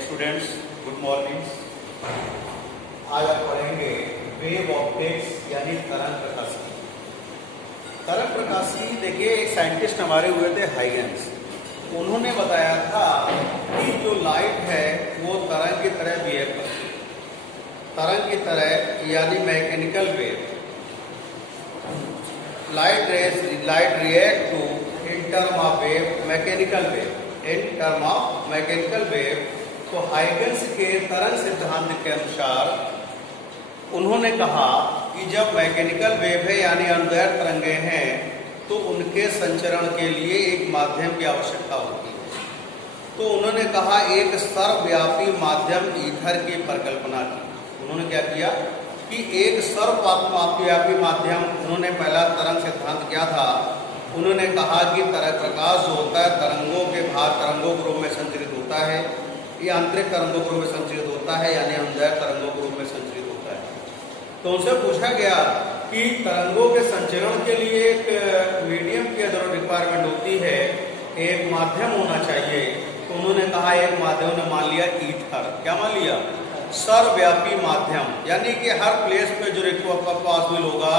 Students, good morning. आज आप पढ़ेंगे वेव ऑप्टिक्स यानी तरंग प्रकाशी। तरंग प्रकाशी देखिए, एक साइंटिस्ट हमारे हुए थे हाइगेंस। उन्होंने बताया था कि जो लाइट है वो तरंग की तरह बिहेव करती है, तरंग की तरह यानी mechanical wave. Light react to in term of wave, mechanical wave, in term of mechanical wave. तो हाइगेंस के तरंग सिद्धांत के अनुसार उन्होंने कहा कि जब मैकेनिकल वेव है यानी अनुदैर्ध्य तरंगें हैं तो उनके संचरण के लिए एक माध्यम की आवश्यकता होती है। तो उन्होंने कहा एक सर्वव्यापी माध्यम ईथर की परिकल्पना की। उन्होंने क्या किया कि एक सर्वव्यापी माध्यम, उन्होंने पहला तरंग सिद्धांत क्या था, उन्होंने कहा कि तरंग प्रकाश जो होता है तरंगों के भाग तरंगों के रूप में संचरित होता है, ये आंतरिक तरंगों के रूप में संचरित होता है यानी अनुदैर्ध्य तरंगों के रूप में संचरित होता है। तो उनसे पूछा गया कि तरंगों के संचरण के लिए एक मीडियम की जो रिक्वायरमेंट होती है, एक माध्यम होना चाहिए। तो उन्होंने कहा एक माध्यम ने मान लिया ईथर। क्या मान लिया? सर्वव्यापी माध्यम, यानी कि हर प्लेस पे जो पॉसिबल होगा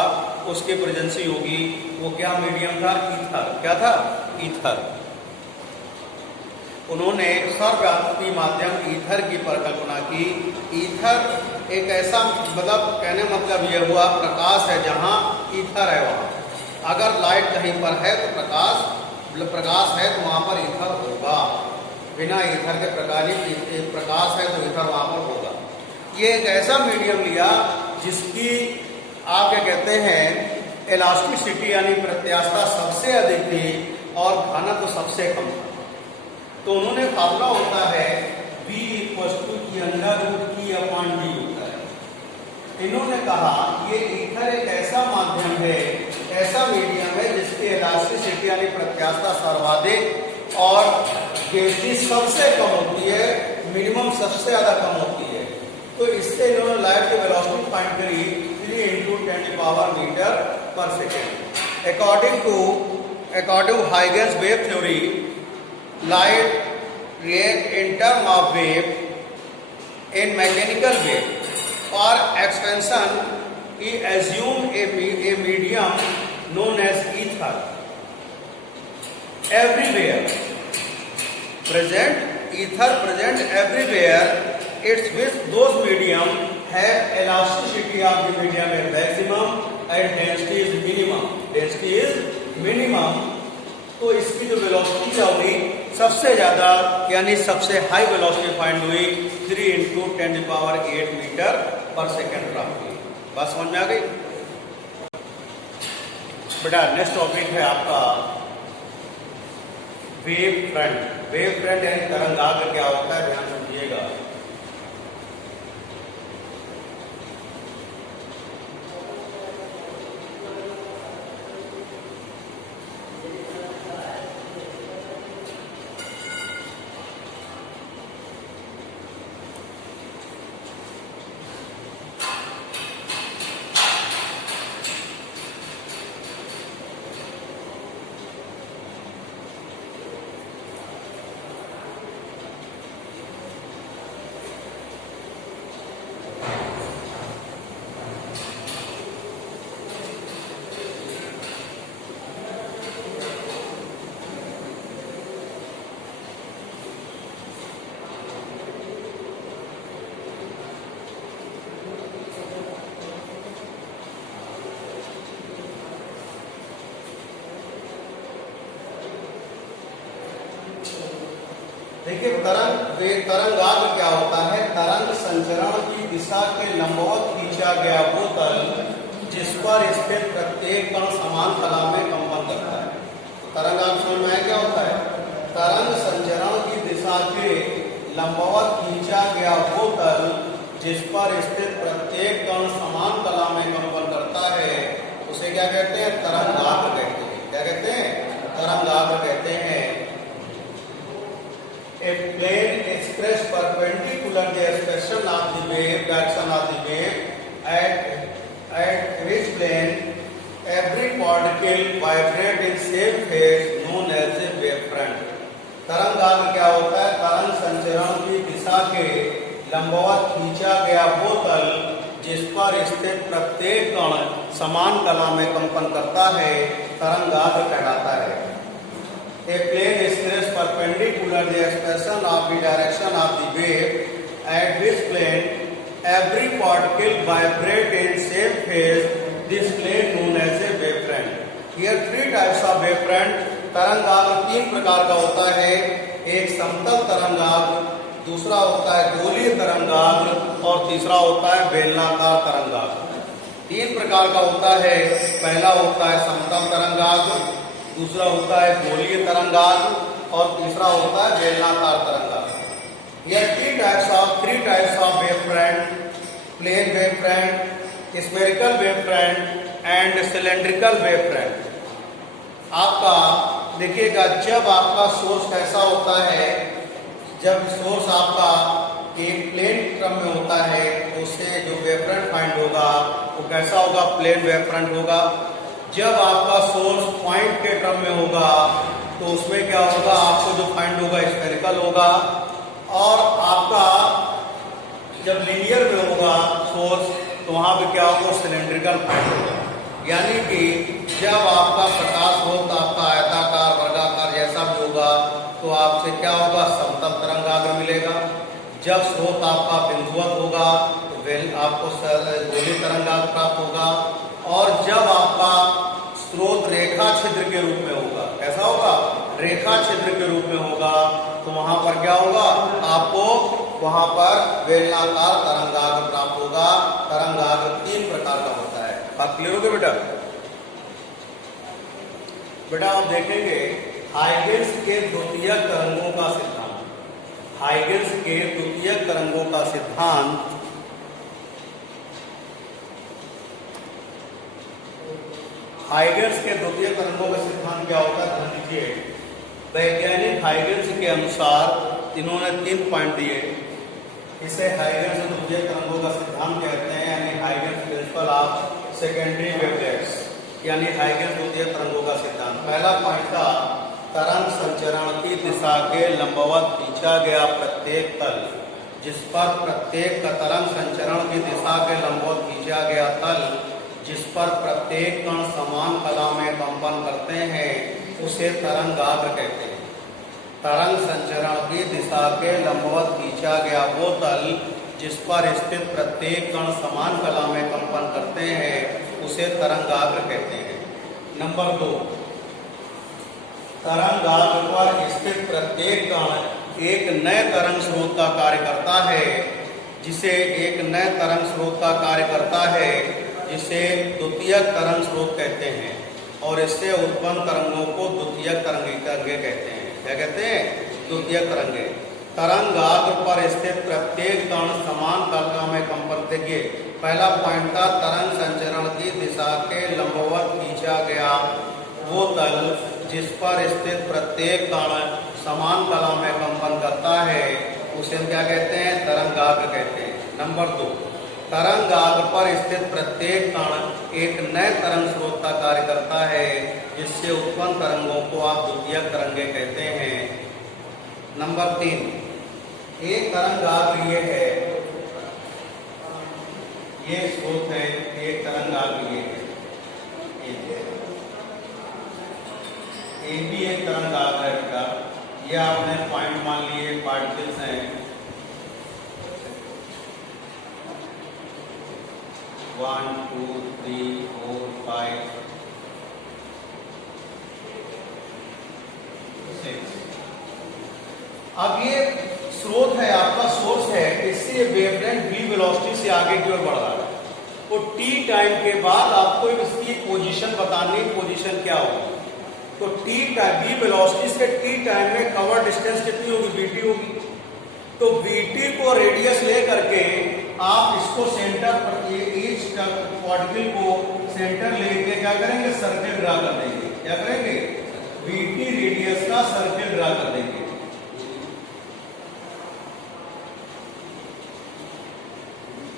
उसकी प्रेजेंसी होगी। वो क्या मीडियम था? ईथर। क्या था? ईथर। उन्होंने सर्वव्यापी माध्यम ईथर की परिकल्पना की। ईथर एक ऐसा, मतलब कहने मतलब यह हुआ प्रकाश है जहाँ ईथर है वहाँ। अगर लाइट कहीं पर है तो प्रकाश है तो वहाँ पर ईथर होगा। बिना ईथर के प्रकाश है तो ईथर वहाँ पर होगा। ये एक ऐसा मीडियम लिया जिसकी आप क्या कहते हैं, इलास्टिसिटी यानी प्रत्यास्थता सबसे अधिक थी और घनत्व सबसे कम था। तो उन्होंने फार्मूला होता है V = E/√E/d होता है। इन्होंने कहा ये ईथर एक ऐसा माध्यम है, ऐसा मीडियम है जिसकी इलास्टिसिटी यानी प्रत्यास्थता सर्वाधिक और गेजिस सबसे कम होती है, मिनिमम सबसे ज्यादा कम होती है। तो इससे इन्होंने लाइट की वेलोसिटी फाइंड करी 3 × 10⁻m/s। According to Huygens wave theory, light react in term of wave in mechanical wave. For expansion, he assumed a medium known as ether. Everywhere ether present everywhere. It's with those medium have elasticity of the medium is maximum and density is minimum. तो इसकी जो velocity क्या हुई, सबसे ज्यादा यानी सबसे high velocity find हुई 3 × 10⁸ मीटर/सेकंड प्राप्त हुई। बात समझ में आ गई बेटा? नेक्स्ट टॉपिक है आपका वेव फ्रंट। वेव फ्रंट यानी तरंगाग्र क्या होता है, ध्यान समझिएगा। देखिए, तरंगाग्र क्या होता है? तरंग संचरण की दिशा के लंबवत खींचा गया वो तल जिस पर स्थित प्रत्येक कण समान कला में कंपन करता है। तरंगाग्र समझ में क्या होता है? तरंग संचरण की दिशा के लंबवत खींचा गया वो तल जिस पर स्थित प्रत्येक कण समान कला में कंपन करता है, उसे क्या कहते हैं? तरंगाग्र कहते हैं। क्या कहते हैं? तरंगाग्र कहते हैं। A plane expressed perpendicular the expression of the wave, direction of the wave at which plane every particle vibrate in same phase known as a wave front. तरंगाग्र क्या होता है? तरंग संचरण की दिशा दिशा के लंबवत खींचा गया वो तल जिस पर स्थित प्रत्येक कण समान कला में कंपन करता है तरंगाग्र कहलाता है। A plane stretches perpendicular the expression of the direction of the wave at which plane every particle vibrate in same phase. This plane known as a wavefront. Here three types of wavefront. तरंगाग्र तीन प्रकार का होता है। एक समतल तरंगाग्र, दूसरा होता है गोलीय तरंगाग्र और तीसरा होता है बेलनाकार तरंगाग्र। तीन प्रकार का होता है। पहला होता है समतल तरंगाग्र, दूसरा होता है गोलीय तरंगाग्र और तीसरा होता है बेलनाकार तरंगाग्र। यह three types of wavefront: plane wavefront, spherical wavefront and cylindrical wavefront. आपका देखिएगा, जब आपका सोर्स कैसा होता है, जब सोर्स आपका एक प्लेन क्रम में होता है तो उससे जो वेवफ्रंट फाइंड होगा वो कैसा होगा? प्लेन वेवफ्रंट होगा। जब आपका सोर्स पॉइंट के क्रम में होगा तो उसमें क्या होगा? आपको जो फाइंड होगा स्फेरिकल होगा। और आपका जब लीनियर में होगा सोर्स तो वहां पे क्या होगा? सिलेंड्रिकल फाइंड होगा। यानी कि जब आपका प्रकाश स्रोत आपका आयताकार, वर्गाकार जैसा भी होगा तो आपसे क्या होगा? समतल तरंगाग्र मिलेगा। जब स्रोत आपका बिंदुवत होगा तो आपको गोलीय तरंगाग्र प्राप्त होगा। और जब आपका स्रोत रेखा छिद्र के रूप में होगा, कैसा होगा? रेखा छिद्र के रूप में होगा तो वहां पर क्या होगा? आपको वहां पर बेलनाकार तरंगाग्र प्राप्त होगा। तरंगाग्र तीन प्रकार का होता है। बात क्लियर हो गई बेटा? बेटा आप देखेंगे हाइगेंस के द्वितीयक तरंगों का सिद्धांत। हाइगेंस के द्वितीयक तरंगों का सिद्धांत हाइगेंस के द्वितीयक तरंगों का सिद्धांत क्या होता है? ध्यान दीजिए। वैज्ञानिक हाइगेंस के अनुसार इन्होंने 3 पॉइंट दिए। इसे हाइगेंस द्वितीयक तरंगों का सिद्धांत कहते हैं, यानी Huygens principal of secondary wavelets, यानी हाइगेंस द्वितीयक तरंगों का सिद्धांत। पहला पॉइंट था तरंग संचरण की दिशा के लंबवत खींचा गया प्रत्येक तल जिस पर प्रत्येक का तरंग संचरण की दिशा के लंबवत खींचा गया तल जिस पर प्रत्येक कण समान कला में कंपन करते हैं उसे तरंगाग्र कहते हैं। तरंग संचरण की दिशा के लंबवत खींचा गया वो तल जिस पर स्थित प्रत्येक कण समान कला में कंपन करते हैं उसे तरंगाग्र कहते हैं। नंबर 2, तरंगाग्र पर स्थित प्रत्येक कण एक नए तरंग स्रोत का कार्य करता है, जिसे एक नए तरंग स्रोत का कार्य करता है जिसे द्वितीयक तरंग स्रोत कहते हैं और इससे उत्पन्न तरंगों को द्वितीयक तरंगे कहते हैं। क्या कहते हैं? द्वितीयक तरंगे। तरंगाग्र पर स्थित प्रत्येक कण समान कला में कंपन। देखिए पहला पॉइंट था तरंग संचरण की दिशा के लंबवत खींचा गया वो तल जिस पर स्थित प्रत्येक कण समान कला में कंपन करता है उसे हम क्या कहते हैं? तरंगाग्र कहते हैं। नंबर 2, तरंगाग्र पर स्थित प्रत्येक कण एक नए तरंग स्रोत का कार्य करता है जिससे उत्पन्न तरंगों को आप द्वितीयक तरंगे कहते हैं। नंबर 3, एक तरंगाग्र ये है, ये स्रोत है, एक तरंगाग्र ये है, ये भी एक तरंगाग्र है बेटा। ये आपने पॉइंट मान लिए, पार्टिकल्स हैं। 1 2 3 4 5 6। अब ये स्रोत है, आपका सोर्स है, इससे वेवलेंथ v वेलोसिटी से आगे की ओर बढ़ रहा है। तो t टाइम के बाद आपको इसकी पोजीशन बतानी, पोजीशन क्या होगी। तो t टाइम v वेलोसिटी से t टाइम में कवर डिस्टेंस कितनी होगी? vt होगी। तो vt को रेडियस ले करके आप इसको सेंटर पर, ईच पार्टिकल को सेंटर लेके क्या करेंगे? सर्किल ड्रा कर देंगे। क्या करेंगे? vt रेडियस का सर्किल ड्रा कर देंगे।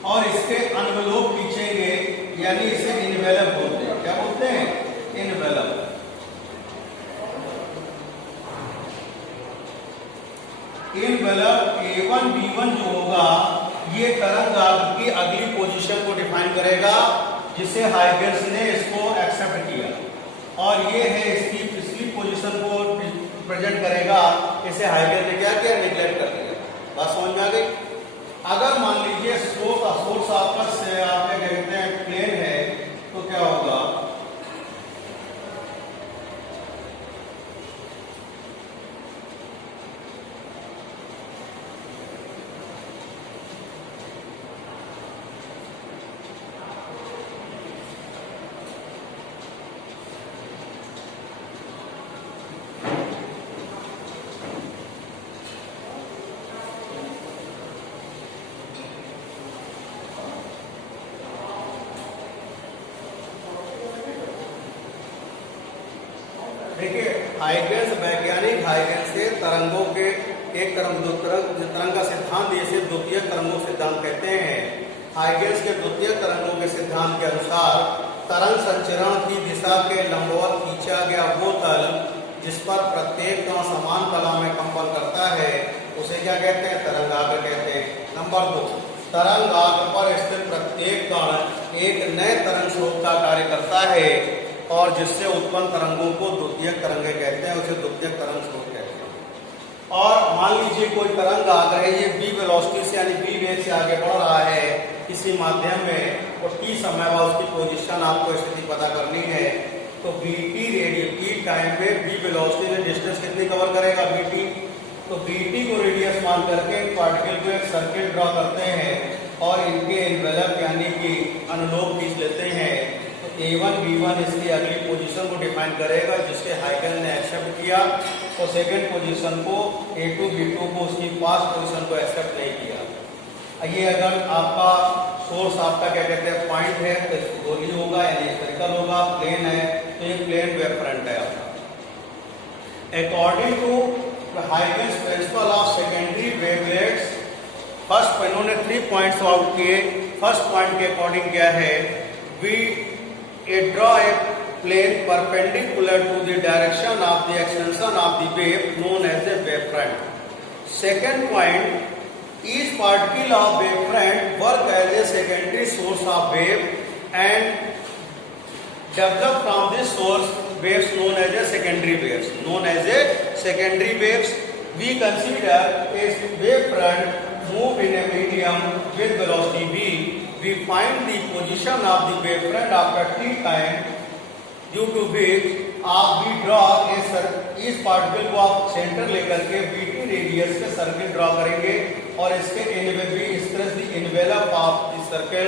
और इसके एनवेलप खींचेंगे, यानी इसे इनवेलप बोलते हैं। क्या बोलते हैं? इनवेलप। इनवेलप A1 B1 जो होगा ये तरंगाग्र की अगली पोजीशन को डिफाइन करेगा जिसे हाइगन्स ने इसको एक्सेप्ट किया, और ये है इसकी पिछली पोजीशन को प्रेजेंट करेगा, इसे हाइगन्स ने क्या किया, निग्लेक्ट कर दिया। बात समझ में आ गई। अगर मान लीजिए सोर्स आपका से आपने कहते हैं प्लेन है तो क्या होगा, देखिए हाइगन्स वैज्ञानिक हाइगन्स से तरंगों के एक तरंग का सिद्धांत इसे द्वितीयक तरंगों सिद्धांत कहते हैं। हाइगन्स के द्वितीयक तरंगों के सिद्धांत के अनुसार तरंग संचरण की दिशा के लंबवत खींचा गया वो तल जिस पर प्रत्येक कण समान कला में कंपन करता है उसे क्या कहते हैं, तरंगाग्र कहते हैं। नंबर 2, तरंगाग्र पर स्थित प्रत्येक कण एक नए तरंग स्रोत का कार्य करता है और जिससे उत्पन्न तरंगों को द्वितीयक तरंगे कहते हैं, उसे द्वितीयक तरंग स्रोत कहते हैं। और मान लीजिए कोई तरंगाग्र है, ये v वेलोसिटी से यानी v वेग से आगे बढ़ रहा है किसी माध्यम में, और t समय बाद उसकी पोजीशन आपको स्थिति पता करनी है, तो vt रेडियस t टाइम पे v वेलोसिटी से डिस्टेंस कितनी कवर करेगा, vt। तो vt को रेडियस मान करके पार्टिकल को एक सर्किल ड्रॉ करते हैं और इनके एनवेलप यानी कि अनुलोम खींच लेते हैं। तो A1 B1 इसकी अगली पोजीशन को डिफाइन करेगा जिसके हाइगन्स ने एक्सेप्ट किया, और सेकंड पोजीशन को A2 B2 को उसकी पास्ट पोजीशन को एक्सेप्ट नहीं किया। ये अगर आपका सोर्स आपका क्या कहते हैं पॉइंट है तो गोली होगा यानी स्फेरिकल होगा, प्लेन है तो ये प्लेन वेव फ्रंट है आपका। According to Huygens principle of secondary wavelets, first इन्होंने 3 पॉइंट्स आउट किए। फर्स्ट पॉइंट के अकॉर्डिंग क्या है, draw a plane perpendicular to the direction of the extension of the wave known as a wavefront. Second point, each particle of wavefront work as a secondary source of wave and develop from this source waves known as a secondary waves. Known as a secondary waves, we consider a wavefront move in a medium with velocity v. We find the position of the wavefront after t time, due to which we draw इस particle को आप centre लेकर के vt radius के circle draw करेंगे और इसके envelope of the circle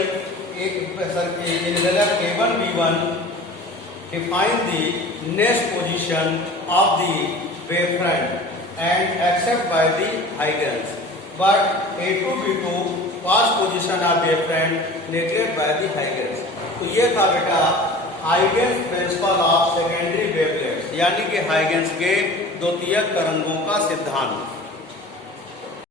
envelope A1 B1 define the next position of the wavefront and accept by the Huygens, but A2 B2 past position of wavefront neglect by the Huygens. तो ये था बेटा Huygens principle of secondary wavelets यानी कि Huygens के द्वितीयक तरंगों का सिद्धांत।